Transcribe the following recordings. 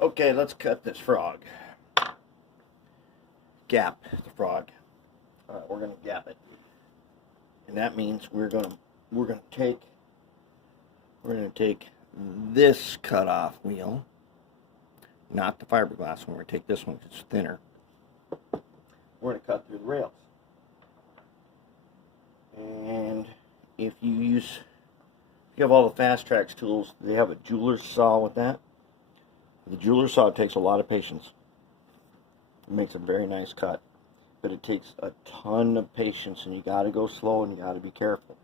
Okay, let's cut this frog. Gap the frog. We're gonna gap it, and that means we're gonna take this cut off wheel, not the fiberglass one. We're gonna take this one because it's thinner. We're gonna cut through the rails, and if you have all the Fast Tracks tools, they have a jeweler's saw with that. The jeweler's saw takes a lot of patience. It makes a very nice cut, but it takes a ton of patience, and you got to go slow and you got to be careful.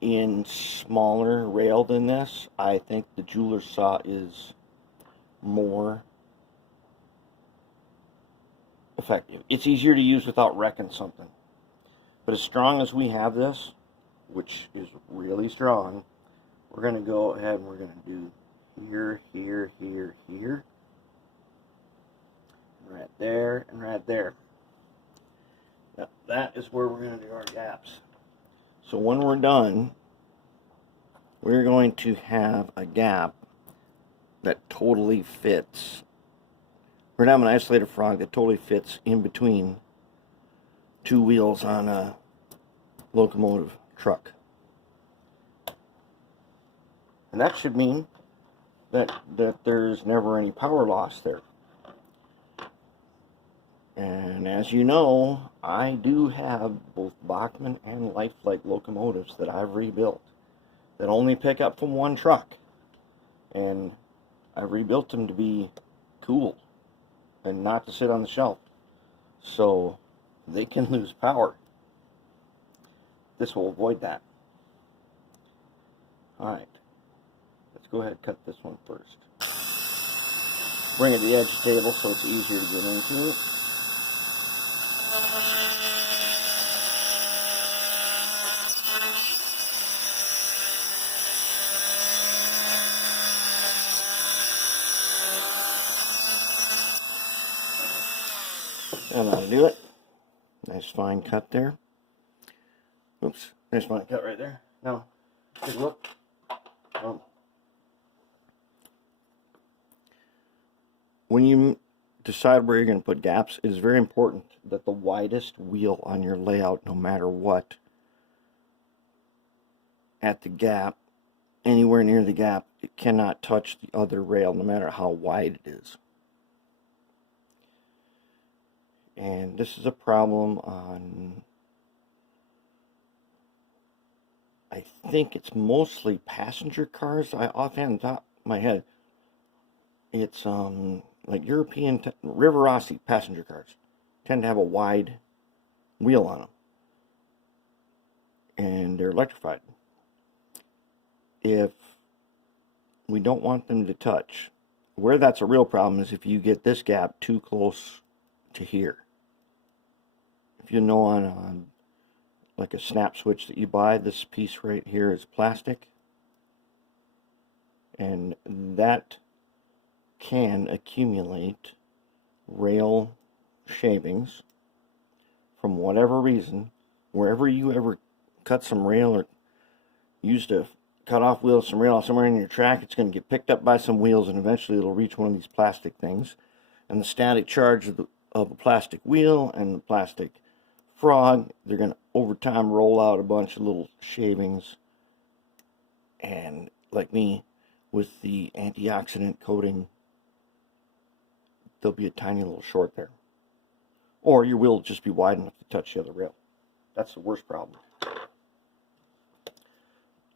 In smaller rail than this, I think the jeweler's saw is more effective. It's easier to use without wrecking something. But as strong as we have this, which is really strong, we're going to go ahead and we're going to do here, here, here, here, right there, and right there. Now, that is where we're going to do our gaps. So when we're done, we're going to have a gap that totally fits. We're going to have an isolated frog that totally fits in between two wheels on a locomotive truck. And that should mean that there's never any power loss there. And as you know, I do have both Bachmann and Lifelike locomotives that I've rebuilt that only pick up from one truck. And I've rebuilt them to be cool and not to sit on the shelf. So they can lose power. This will avoid that. Alright. Let's go ahead and cut this one first. Bring it to the edge of the table so it's easier to get into. And that'll do it. Nice fine cut there. Oops, nice fine cut right there. Now, take a look. When you decide where you're going to put gaps, it is very important that the widest wheel on your layout, no matter what, at the gap, anywhere near the gap, it cannot touch the other rail, no matter how wide it is. And this is a problem on, I think it's mostly passenger cars. I offhand, on top of my head, it's like European Rivarossi passenger cars tend to have a wide wheel on them, and they're electrified. If we don't want them to touch, where that's a real problem is if you get this gap too close to here. If you know on like a snap switch that you buy, this piece right here is plastic, and that can accumulate rail shavings from whatever reason. Wherever you ever cut some rail or used a cut off wheel, some rail somewhere in your track, it's going to get picked up by some wheels, and eventually it'll reach one of these plastic things, and the static charge of a plastic wheel and the plastic frog, they're going to over time roll out a bunch of little shavings, and like me, with the antioxidant coating, there'll be a tiny little short there. Or your wheel will just be wide enough to touch the other rail. That's the worst problem.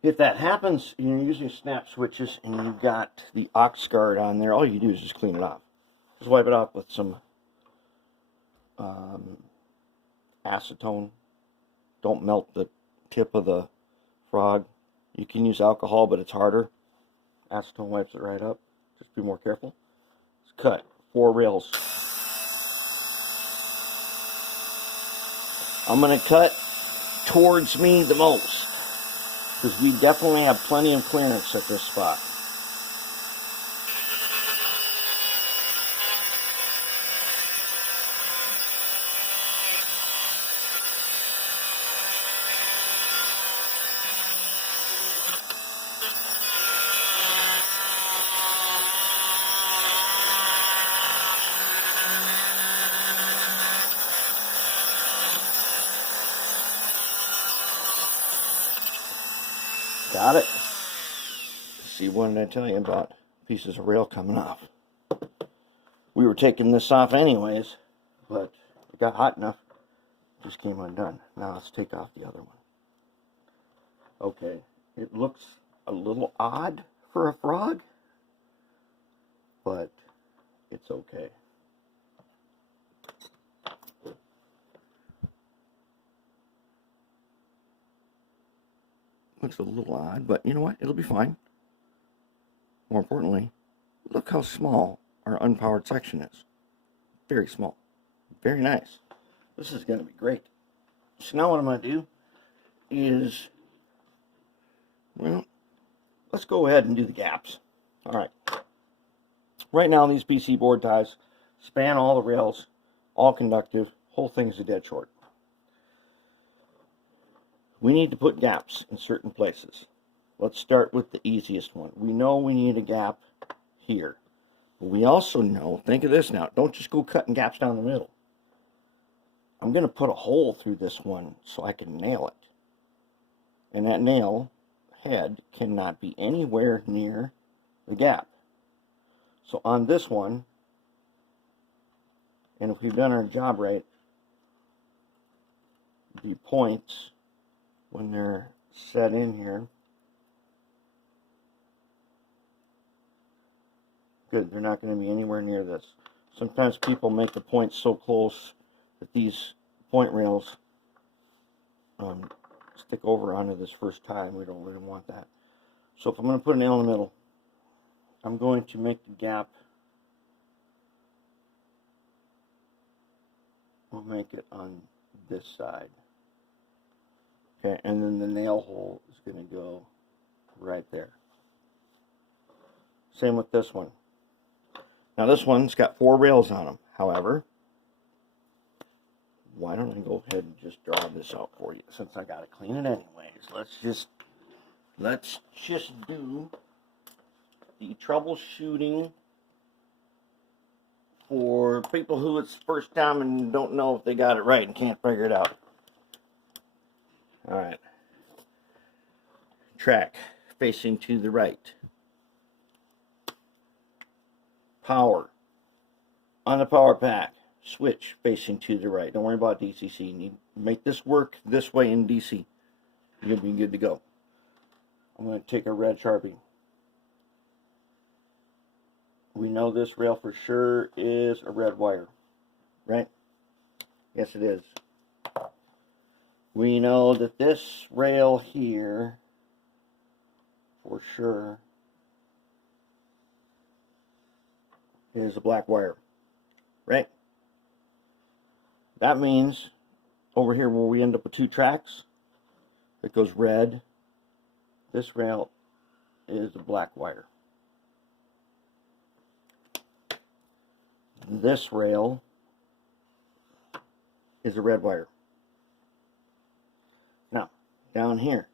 If that happens and you're using snap switches and you've got the ox guard on there, all you do is just clean it off. Just wipe it off with some acetone. Don't melt the tip of the frog. You can use alcohol, but it's harder. Acetone wipes it right up. Just be more careful. Let's cut 4 rails. I'm going to cut towards me the most, because we definitely have plenty of clearance at this spot. Got it. See, what did I tell you about pieces of rail coming off? We were taking this off anyways, but it got hot enough. It just came undone. Now let's take off the other one. Okay, it looks a little odd for a frog, but it's okay. Looks a little odd, but you know what? It'll be fine. More importantly, look how small our unpowered section is. Very small. Very nice. This is going to be great. So now what I'm going to do is, well, let's go ahead and do the gaps. All right. Right now, these PC board ties span all the rails, all conductive. Whole thing's a dead short. We need to put gaps in certain places. Let's start with the easiest one. We know we need a gap here. But we also know, think of this now, don't just go cutting gaps down the middle. I'm going to put a hole through this one so I can nail it. And that nail head cannot be anywhere near the gap. So on this one, and if we've done our job right, the points, when they're set in here, good, they're not going to be anywhere near this. Sometimes people make the points so close that these point rails stick over onto this first tie, and we don't really want that. So if I'm going to put a nail in the middle, I'm going to make the gap, I'll make it on this side. Okay, and then the nail hole is going to go right there. Same with this one. Now this one's got 4 rails on them. However, why don't I go ahead and just draw this out for you, since I got to clean it anyways. Let's just do the troubleshooting for people who it's first time and don't know if they got it right and can't figure it out. All right. Track facing to the right. Power on the power pack. Switch facing to the right. Don't worry about DCC. You need to make this work this way in DC. You'll be good to go. I'm going to take a red Sharpie. We know this rail for sure is a red wire, right? Yes, it is. We know that this rail here, for sure, is a black wire, right? That means over here where we end up with 2 tracks, it goes red. This rail is a black wire. This rail is a red wire. Now, down here,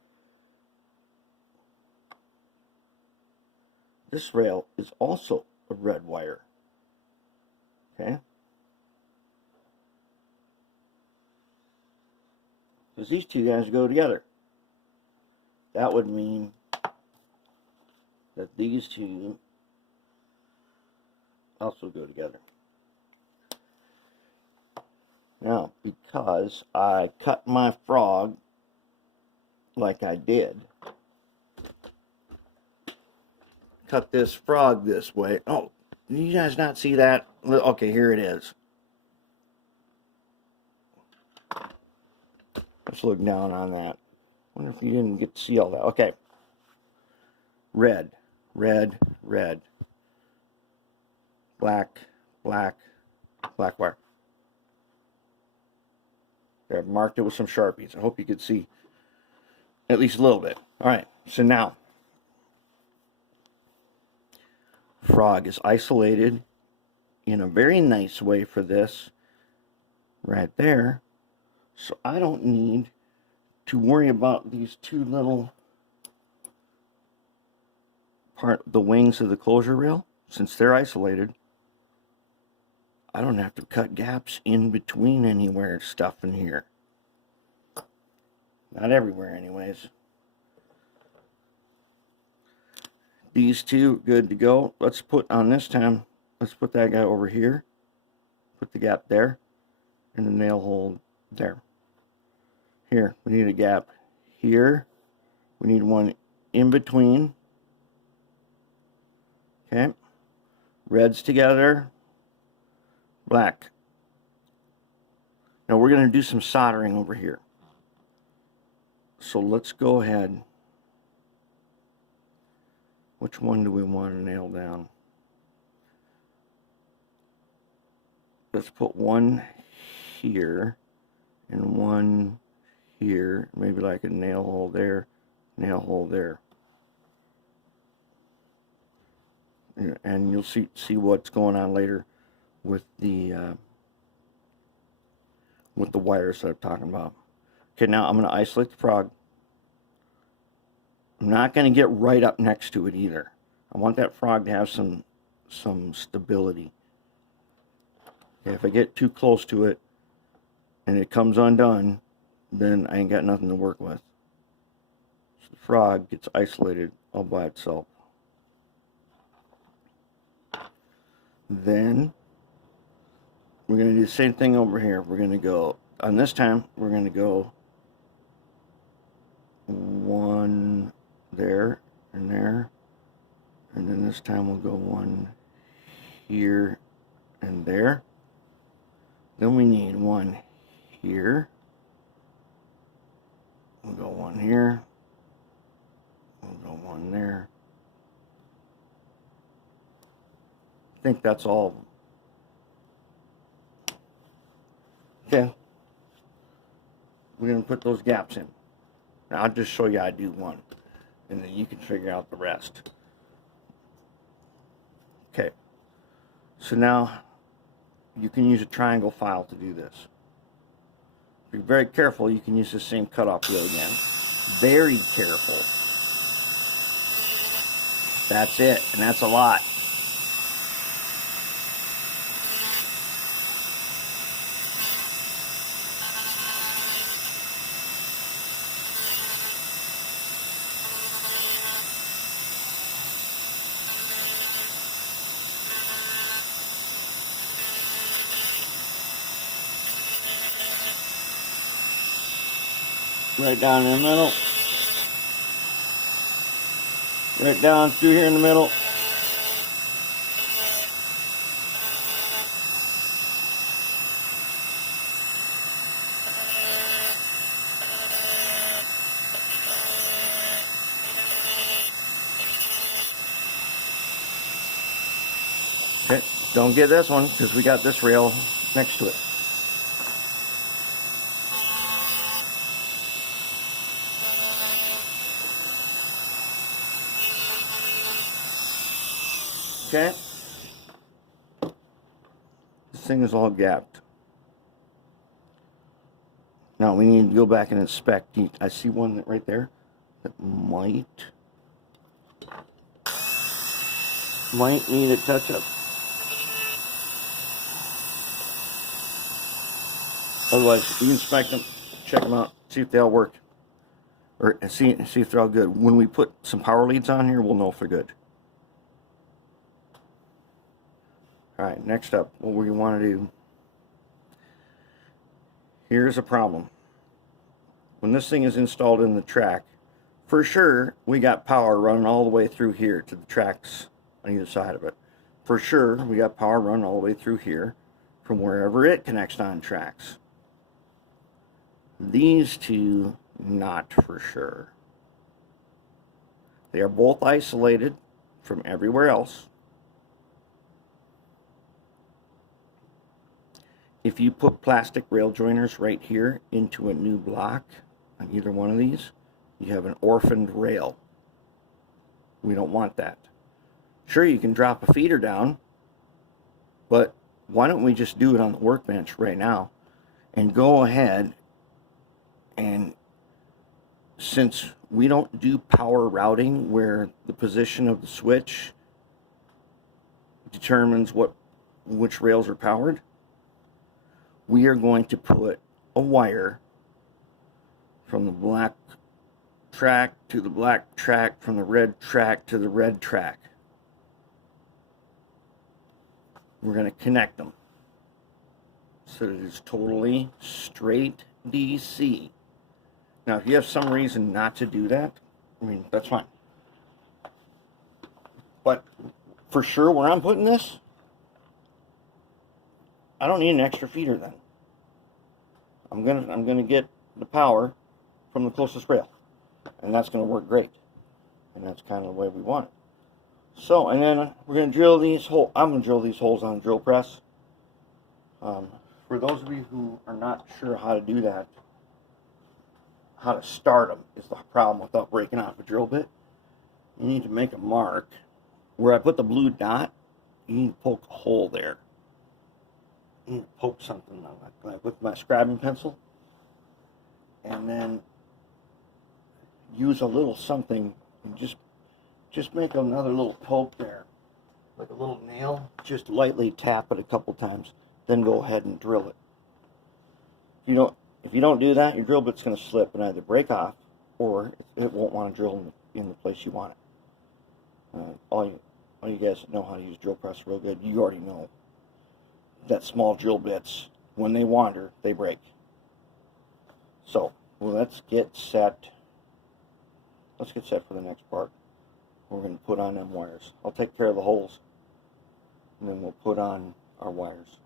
this rail is also a red wire. Okay? Because these two guys go together. That would mean that these two also go together. Now, because I cut my frog like I did, cut this frog this way. Oh, did you guys not see that? Okay, here it is. Let's look down on that. Wonder if you didn't get to see all that. Okay. Red, red, red. Black, black, black wire. Okay, I've marked it with some Sharpies. I hope you could see at least a little bit. All right, so now, frog is isolated in a very nice way for this right there. So I don't need to worry about these 2 little the wings of the closure rail. Since they're isolated, I don't have to cut gaps in between anywhere stuff in here. Not everywhere anyways. these two good to go. Let's put on this time, let's put that guy over here, put the gap there, and the nail hole there. Here, we need a gap here. We need one in between. Okay. Reds together, black. Now we're going to do some soldering over here. So let's go ahead. Which one do we want to nail down? Let's put one here and one here. Maybe like a nail hole there, nail hole there. And you'll see what's going on later with the wires that I'm talking about. Okay, now I'm going to isolate the frog. I'm not going to get right up next to it either. I want that frog to have some stability. Okay, if I get too close to it and it comes undone, then I ain't got nothing to work with. So the frog gets isolated all by itself. Then we're going to do the same thing over here. We're going to go, on this time, we're going to go one there, and then this time we'll go one here and there. Then we need one here. We'll go one here. We'll go one there. I think that's all. Okay. We're going to put those gaps in. Now I'll just show you how to do one, and then you can figure out the rest. Okay. So now you can use a triangle file to do this. Be very careful. You can use the same cutoff wheel again. Very careful. That's it, and that's a lot. Right down in the middle. Right down through here in the middle. Okay, don't get this one because we got this rail next to it. Okay. This thing is all gapped. Now we need to go back and inspect. I see one right there that might need a touch-up. Otherwise, you inspect them, check them out, see if they all work, or see if they're all good. When we put some power leads on here, we'll know if they're good. All right, next up, what we want to do. Here's a problem. When this thing is installed in the track, for sure, we got power running all the way through here to the tracks on either side of it. For sure, we got power running all the way through here from wherever it connects on tracks. These two, not for sure. They are both isolated from everywhere else. If you put plastic rail joiners right here into a new block on either one of these, you have an orphaned rail. We don't want that. Sure, you can drop a feeder down, but why don't we just do it on the workbench right now and go ahead, and since we don't do power routing where the position of the switch determines which rails are powered, we are going to put a wire from the black track to the black track, from the red track to the red track. We're going to connect them so that it's totally straight DC. Now, if you have some reason not to do that, I mean, that's fine. But for sure, where I'm putting this, I don't need an extra feeder then. I'm gonna get the power from the closest rail, and that's gonna work great. And that's kind of the way we want it. So, and then we're gonna drill these holes. I'm gonna drill these holes on a drill press. For those of you who are not sure how to do that, how to start them is the problem without breaking off a drill bit. You need to make a mark where I put the blue dot. You need to poke a hole there. You need to poke something like with my scribing pencil, and then use a little something and just make another little poke there, like a little nail. Just lightly tap it a couple times, then go ahead and drill it. If you don't do that, your drill bit's going to slip and either break off, or it won't want to drill in the place you want it. All you guys that know how to use drill press real good, you already know that small drill bits, when they wander, they break. So, well, let's get set for the next part. We're going to put on them wires. I'll take care of the holes, and then we'll put on our wires.